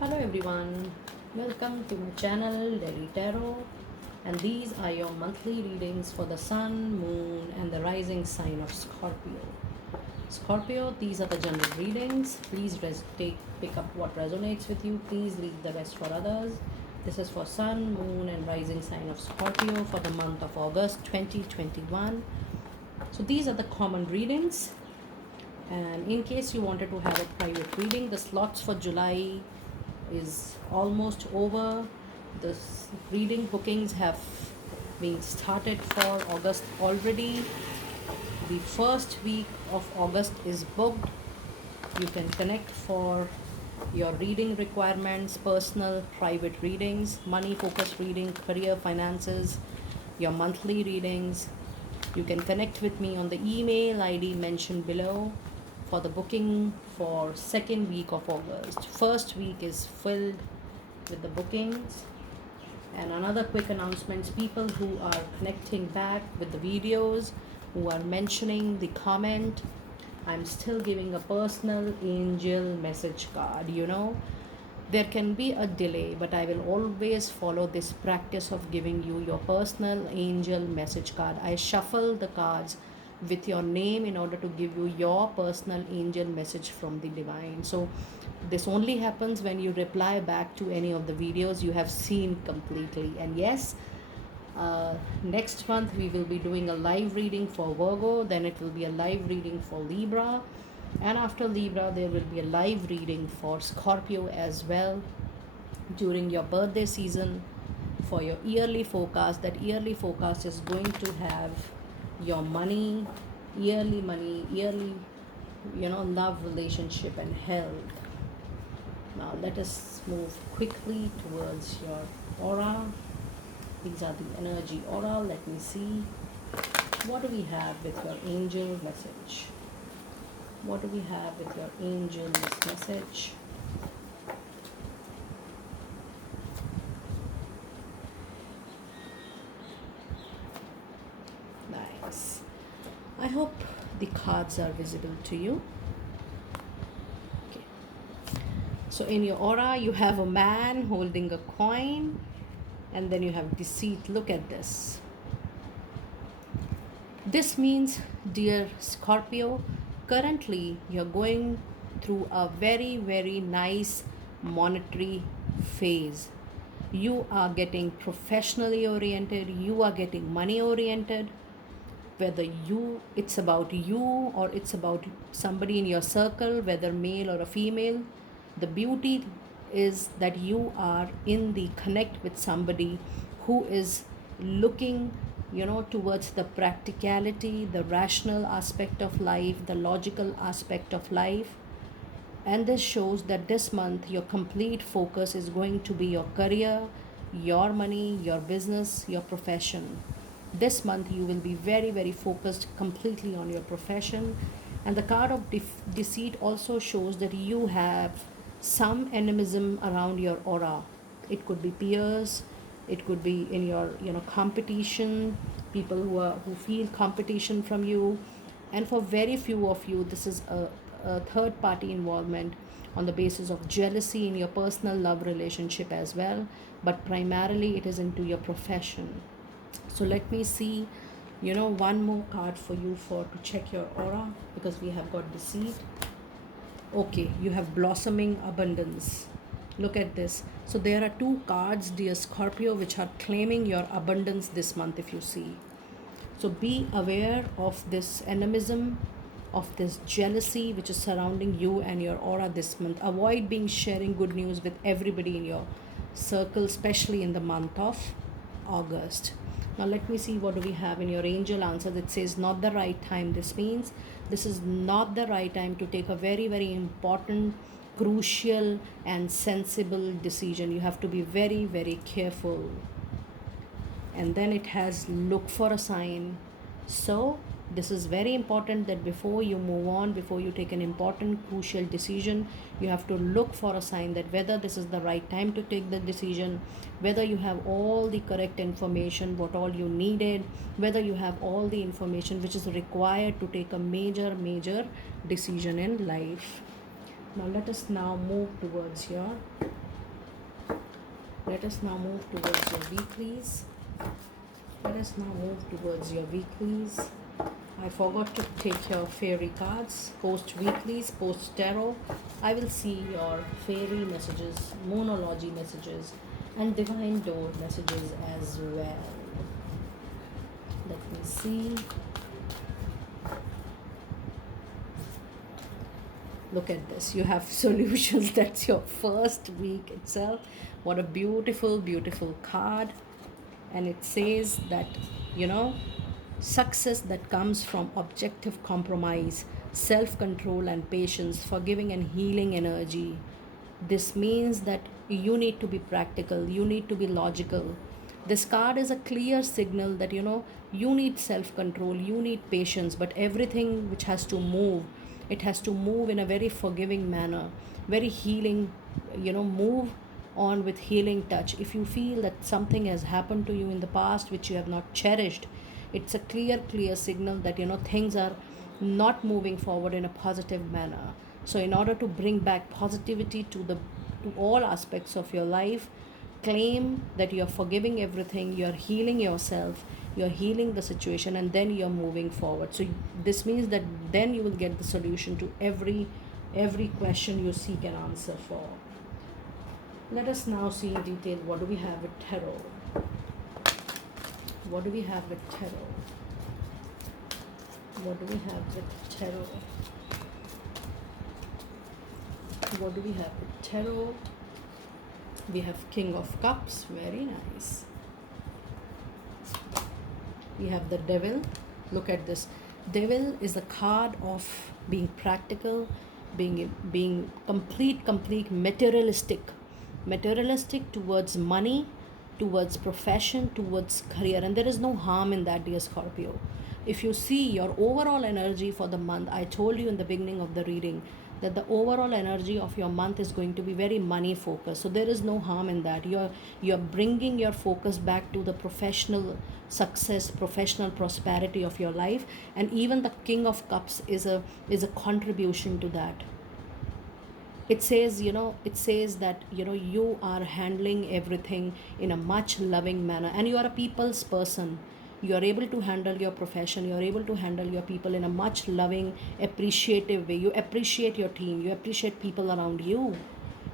Hello everyone, welcome to my channel Daily Tarot, and these are your monthly readings for the Sun, Moon, and the rising sign of Scorpio. Scorpio, these are the general readings. Please pick up what resonates with you. Please leave the rest for others. This is for Sun, Moon, and rising sign of Scorpio for the month of August 2021. So these are the common readings. And in case you wanted to have a private reading, the slots for July is almost over. The reading bookings have been started for August already. The first week of August is booked. You can connect for your reading requirements, personal, private readings, money focused reading, career, finances, your monthly readings. You can connect with me on the email ID mentioned below for the booking for second week of August. First week is filled with the bookings. And another quick announcements, people who are connecting back with the videos, who are mentioning the comment, I'm still giving a personal angel message card. There can be a delay, but I will always follow this practice of giving you your personal angel message card. I shuffle the cards with your name in order to give you your personal angel message from the divine. So this only happens when you reply back to any of the videos you have seen completely. And yes, next month we will be doing a live reading for Virgo, then it will be a live reading for Libra, and after Libra there will be a live reading for Scorpio as well during your birthday season for your yearly forecast. That yearly forecast is going to have your money, yearly love, relationship, and health. Now let us move quickly towards your aura. These are the energy aura. Let me see. What do we have with your angel message? What do we have with your angel's message? Nice. I hope the cards are visible to you. Okay. So in your aura, you have a man holding a coin, and then you have deceit. Look at this. This means, dear Scorpio, currently you're going through a very, very nice monetary phase. You are getting professionally oriented, you are getting money oriented. Whether it's about you or it's about somebody in your circle, whether male or a female, the beauty is that you are in the connect with somebody who is looking towards the practicality, the rational aspect of life, the logical aspect of life. And this shows that this month your complete focus is going to be your career, your money, your business, your profession. This month you will be very, very focused completely on your profession. And the card of deceit also shows that you have some animism around your aura. It could be peers, it could be in your competition, people who feel competition from you. And for very few of you, this is a third party involvement on the basis of jealousy in your personal love relationship as well, but primarily it is into your profession. So let me see one more card for you for to check your aura, because we have got deceit. Okay, you have blossoming abundance. Look at this. So there are two cards, dear Scorpio, which are claiming your abundance this month, if you see. So be aware of this animism, of this jealousy which is surrounding you and your aura this month. Avoid being sharing good news with everybody in your circle, especially in the month of August. Now let me see what do we have in your angel answer that says not the right time. This means this is not the right time to take a very, very important, crucial, and sensible decision. You have to be very, very careful. And then it has look for a sign. So this is very important that before you move on, before you take an important crucial decision, you have to look for a sign that whether this is the right time to take the decision, whether you have all the correct information, what all you needed, whether you have all the information which is required to take a major decision in life. Now let us now move towards your Let us now move towards your weeklies. Let us now move towards your weeklies. I forgot to take your fairy cards, post weeklies, post tarot. I will see your fairy messages, monology messages, and divine door messages as well. Let me see. Look at this. You have solutions. That's your first week itself. What a beautiful, beautiful card. And it says that, you know, success that comes from objective compromise, self control, and patience, forgiving and healing energy. This means that you need to be practical, you need to be logical. This card is a clear signal that, you know, you need self control, you need patience, but everything which has to move, it has to move in a very forgiving manner, very healing, you know, move on with healing touch. If you feel that something has happened to you in the past which you have not cherished, it's a clear signal that, you know, things are not moving forward in a positive manner. So in order to bring back positivity to all aspects of your life, claim that you're forgiving everything, you're healing yourself, you're healing the situation, and then you're moving forward. So this means that then you will get the solution to every question you seek an answer for. Let us now see in detail what do we have with tarot. What do we have with tarot? What do we have with tarot? What do we have with tarot? We have King of Cups, very nice. We have the Devil. Look at this. Devil is a card of being practical, being complete materialistic towards money, towards profession, towards career, and there is no harm in that, dear Scorpio. If you see your overall energy for the month, I told you in the beginning of the reading that the overall energy of your month is going to be very money focused, so there is no harm in that. You're bringing your focus back to the professional success, professional prosperity of your life, and even the King of Cups is a contribution to that. It says, you know, it says that, you know, you are handling everything in a much loving manner, and you are a people's person. You are able to handle your profession, you are able to handle your people in a much loving, appreciative way. You appreciate your team, you appreciate people around you.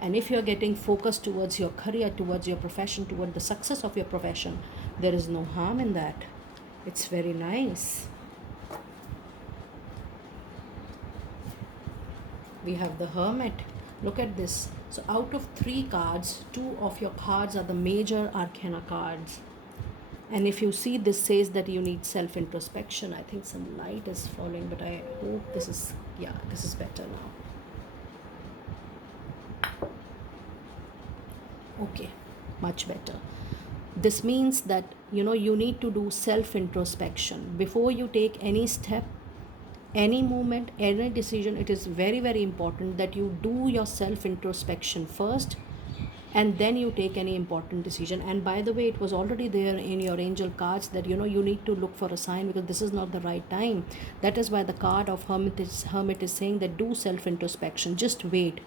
And if you are getting focused towards your career, towards your profession, toward the success of your profession, there is no harm in that. It's very nice. We have the Hermit. Look at this. So out of 3 cards, 2 of your cards are the major arcana cards. And if you see, this says that you need self introspection. I think some light is falling, but I hope this is, yeah, this is better now. Okay, much better. This means that, you know, you need to do self introspection before you take any step, any movement, any decision. It is very important that you do your self introspection first, and then you take any important decision. And by the way, it was already there in your angel cards that, you know, you need to look for a sign, because this is not the right time. That is why the card of hermit is saying that do self introspection, just wait.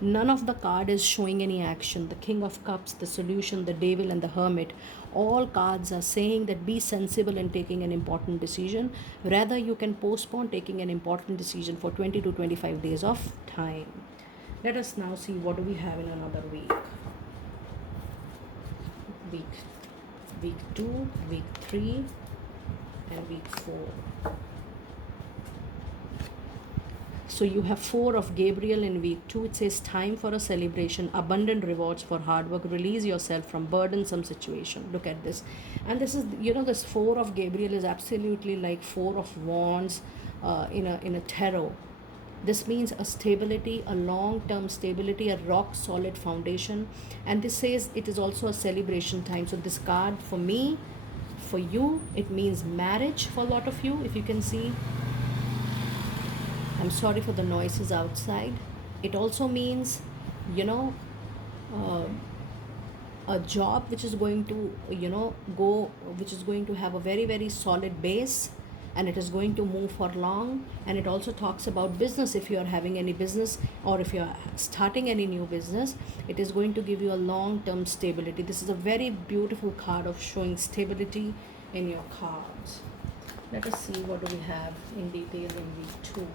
None of the card is showing any action. The King of Cups, the Solution, the Devil, and the Hermit, all cards are saying that be sensible in taking an important decision. Rather, you can postpone taking an important decision for 20 to 25 days of time. Let us now see what do we have in another week. Week 2, week 3, and week 4. So you have 4 of Gabriel in week 2. It says time for a celebration, abundant rewards for hard work, release yourself from burdensome situation. Look at this. And this is, you know, this 4 of Gabriel is absolutely like 4 of wands in a tarot. This means a stability, a long-term stability, a rock-solid foundation. And this says it is also a celebration time. So this card for me, for you, it means marriage for a lot of you, if you can see. I'm sorry for the noises outside. It also means, you know, a job which is going to, you know, which is going to have a very solid base. and it is going to move for long. And it also talks about business. If you are having any business or if you are starting any new business, it is going to give you a long term stability. This is a very beautiful card of showing stability in your cards. Let us see what do we have in detail in week 2.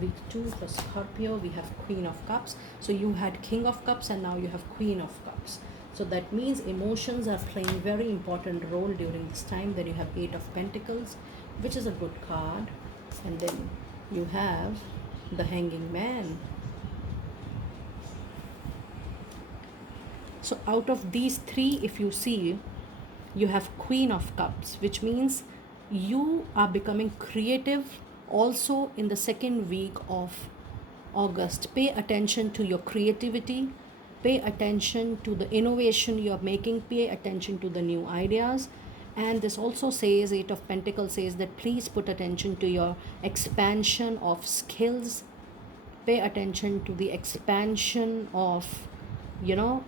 Week 2 for Scorpio, we have Queen of Cups. So you had King of Cups and now you have Queen of Cups. So that means emotions are playing very important role during this time. Then you have Eight of Pentacles, which is a good card. And then you have the Hanging Man. So out of these three, if you see, you have Queen of Cups, which means you are becoming creative also in the second week of August. Pay attention to your creativity, pay attention to the innovation you're making, pay attention to the new ideas. And this also says, Eight of Pentacles says that please put attention to your expansion of skills, pay attention to the expansion of, you know,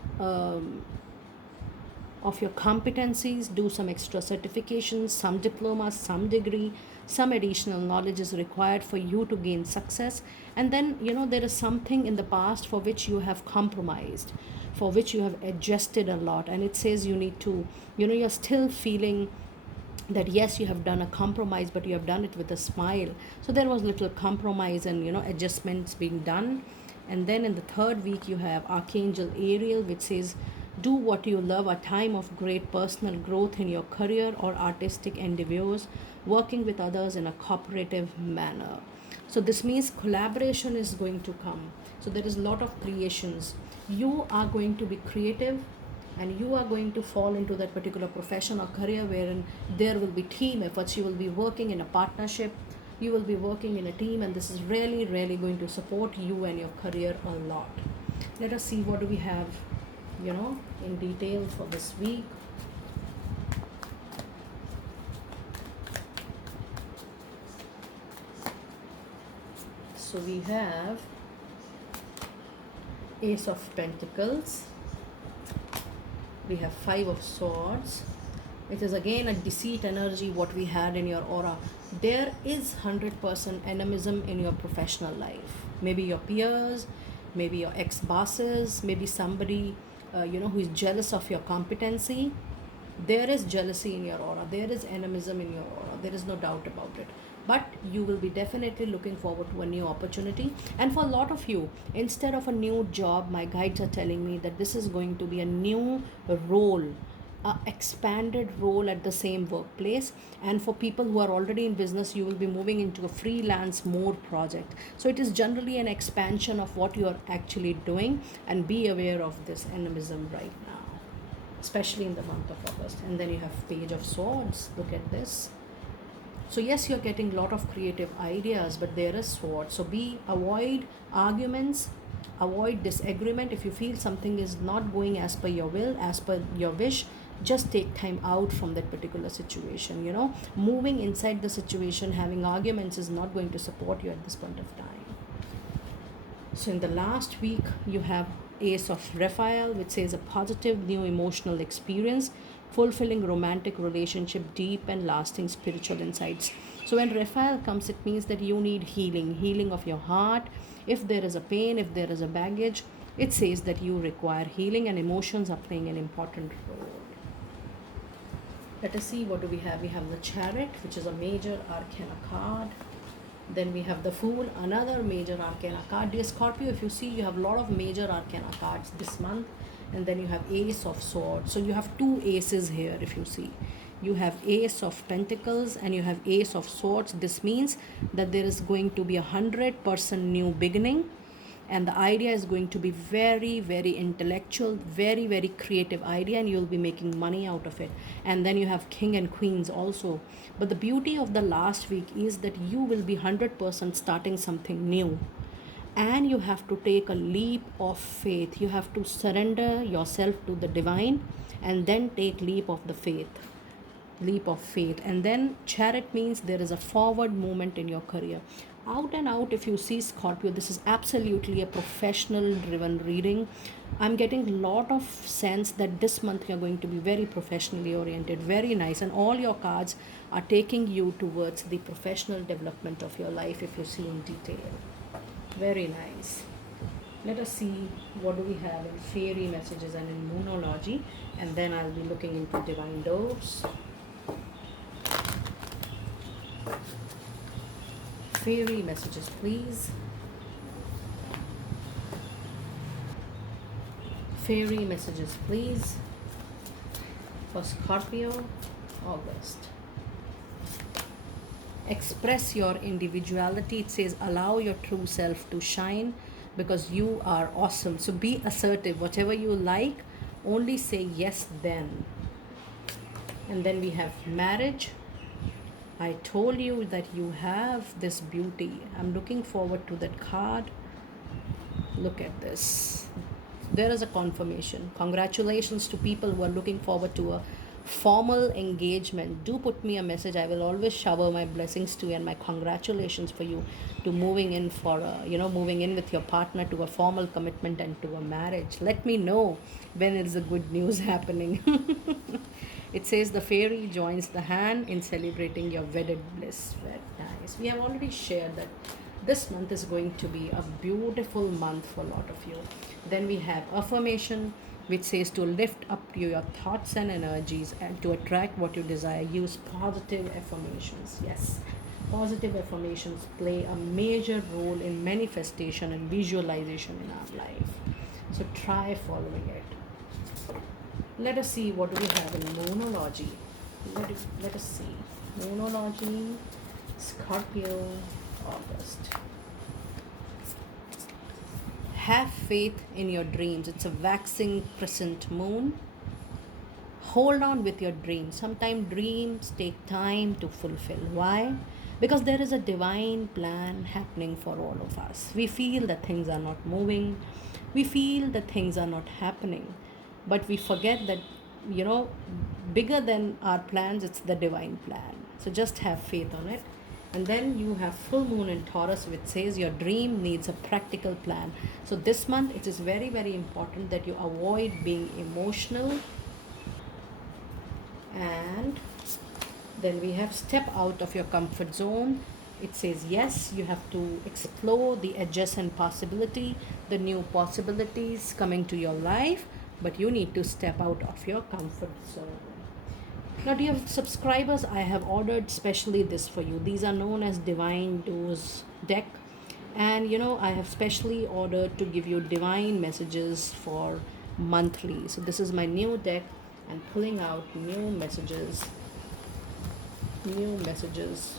of your competencies. Do some extra certifications, some diplomas, some degree, some additional knowledge is required for you to gain success. And then, you know, there is something in the past for which you have compromised, for which you have adjusted a lot, and it says you need to, you know, you're still feeling that yes, you have done a compromise, but you have done it with a smile. So there was little compromise and, you know, adjustments being done. And then in the third week you have Archangel Ariel, which says do what you love, a time of great personal growth in your career or artistic endeavors, working with others in a cooperative manner. So this means collaboration is going to come. So there is a lot of creations. You are going to be creative and you are going to fall into that particular profession or career wherein there will be team efforts. You will be working in a partnership, you will be working in a team, and this is really, really going to support you and your career a lot. Let us see what do we have, you know, in detail for this week. So we have Ace of Pentacles, we have Five of Swords, which is again a deceit energy, what we had in your aura. There is 100% animism in your professional life. Maybe your peers, maybe your ex-bosses, maybe somebody you know, who is jealous of your competency. There is jealousy in your aura, there is animism in your aura, there is no doubt about it. But you will be definitely looking forward to a new opportunity. And for a lot of you, instead of a new job, my guides are telling me that this is going to be a new role, a expanded role at the same workplace. And for people who are already in business, you will be moving into a freelance mode project. So it is generally an expansion of what you are actually doing, and be aware of this animism right now, especially in the month of August. And then you have Page of Swords. Look at this. So yes, you're getting a lot of creative ideas, but there is swords. So avoid arguments, avoid disagreement. If you feel something is not going as per your will, as per your wish, just take time out from that particular situation. You know, moving inside the situation, having arguments is not going to support you at this point of time. So in the last week, you have Ace of Raphael, which says a positive new emotional experience, fulfilling romantic relationship, deep and lasting spiritual insights. So when Raphael comes, it means that you need healing of your heart. If there is a pain, if there is a baggage, it says that you require healing, and emotions are playing an important role. Let us see what do we have. We have the Chariot, which is a major arcana card. Then we have the Fool, another major arcana card. Dear Scorpio, if you see, you have a lot of major arcana cards this month. And then you have Ace of Swords. So you have two aces here, if you see. You have Ace of Pentacles and you have Ace of Swords. This means that there is going to be 100% new beginning. And the idea is going to be very, very intellectual, very, very creative idea, and you'll be making money out of it. And then you have King and Queens also. But the beauty of the last week is that you will be 100% starting something new. And you have to take a leap of faith. You have to surrender yourself to the divine and then take leap of faith. And then Chariot means there is a forward movement in your career. out and out, if you see Scorpio, this is absolutely a professional driven reading. I'm getting a lot of sense that this month you're going to be very professionally oriented, very nice, and all your cards are taking you towards the professional development of your life if you see in detail. Very nice. Let us see what do we have in fairy messages and in moonology, and then I'll be looking into divine doors. Fairy messages, please. Fairy messages, please, for Scorpio, August. Express your individuality. It says allow your true self to shine because you are awesome. So be assertive. Whatever you like, only say yes then. And then we have marriage. I told you that you have this beauty. I'm looking forward to that card. Look at this. There is a confirmation. Congratulations to people who are looking forward to a formal engagement. Do put me a message. I will always shower my blessings to you and my congratulations for you to moving in for a, moving in with your partner to a formal commitment and to a marriage. Let me know when it is a good news happening. It says the fairy joins the hand in celebrating your wedded bliss. Very nice. We have already shared that this month is going to be a beautiful month for a lot of you. Then we have affirmation, which says to lift up your thoughts and energies and to attract what you desire. Use positive affirmations. Yes, positive affirmations play a major role in manifestation and visualization in our life. So try following it. Let us see what do we have in moonology. Let us see. Moonology, Scorpio, August. Have faith in your dreams. It's a waxing crescent moon. Hold on with your dreams. Sometimes dreams take time to fulfill. Why? Because there is a divine plan happening for all of us. We feel that things are not moving. We feel that things are not happening. But we forget that, bigger than our plans, it's the divine plan. So just have faith on it. And then you have full moon in Taurus, which says your dream needs a practical plan. So this month it is very, very important that you avoid being emotional. And then we have step out of your comfort zone. It says yes, you have to explore the adjacent possibility, the new possibilities coming to your life, but you need to step out of your comfort zone. Now, dear subscribers, I have ordered specially this for you. These are known as Divine Doors deck. And I have specially ordered to give you divine messages for monthly. So this is my new deck and pulling out new messages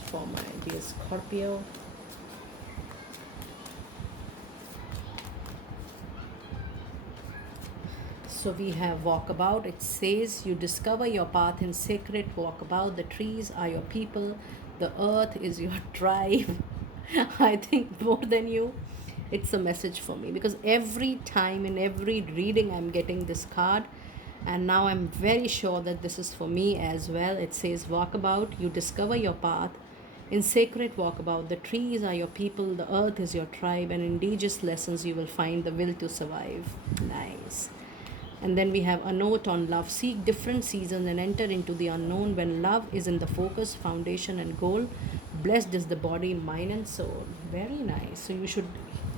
for my dear Scorpio. So we have walkabout. It says you discover your path in sacred walkabout. The trees are your people. The earth is your tribe. I think more than you, it's a message for me because every time in every reading I'm getting this card, and now I'm very sure that this is for me as well. It says walkabout. You discover your path in sacred walkabout. The trees are your people. The earth is your tribe. And in indigenous lessons you will find the will to survive. Nice. And then we have a note on love. Seek different seasons and enter into the unknown when love is in the focus, foundation, and goal. Blessed is the body, mind, and soul. Very nice. So you should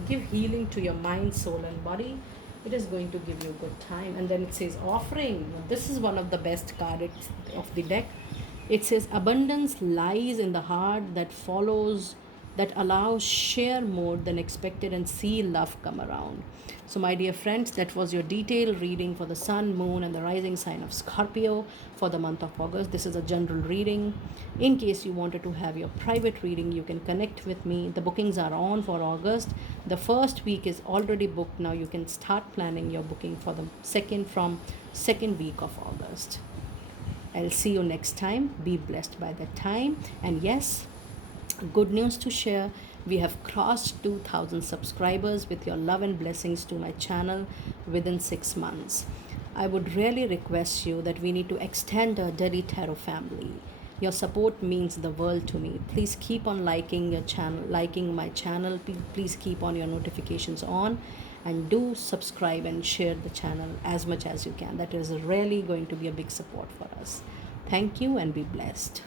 give healing to your mind, soul, and body. It is going to give you a good time. And then it says offering. Now, this is one of the best cards of the deck. It says abundance lies in the heart that follows, that allows share more than expected and see love come around. So my dear friends, that was your detailed reading for the sun, moon, and the rising sign of Scorpio for the month of August. This is a general reading. In case you wanted to have your private reading, you can connect with me. The bookings are on for August. The first week is already booked. Now you can start planning your booking for the second week of August. I'll see you next time. Be blessed by that time. And yes, good news to share. We have crossed 2,000 subscribers with your love and blessings to my channel within 6 months. I would really request you that we need to extend our Delhi Tarot family. Your support means the world to me. Please keep on liking your channel, liking my channel. Please keep on your notifications on, and do subscribe and share the channel as much as you can. That is really going to be a big support for us. Thank you and be blessed.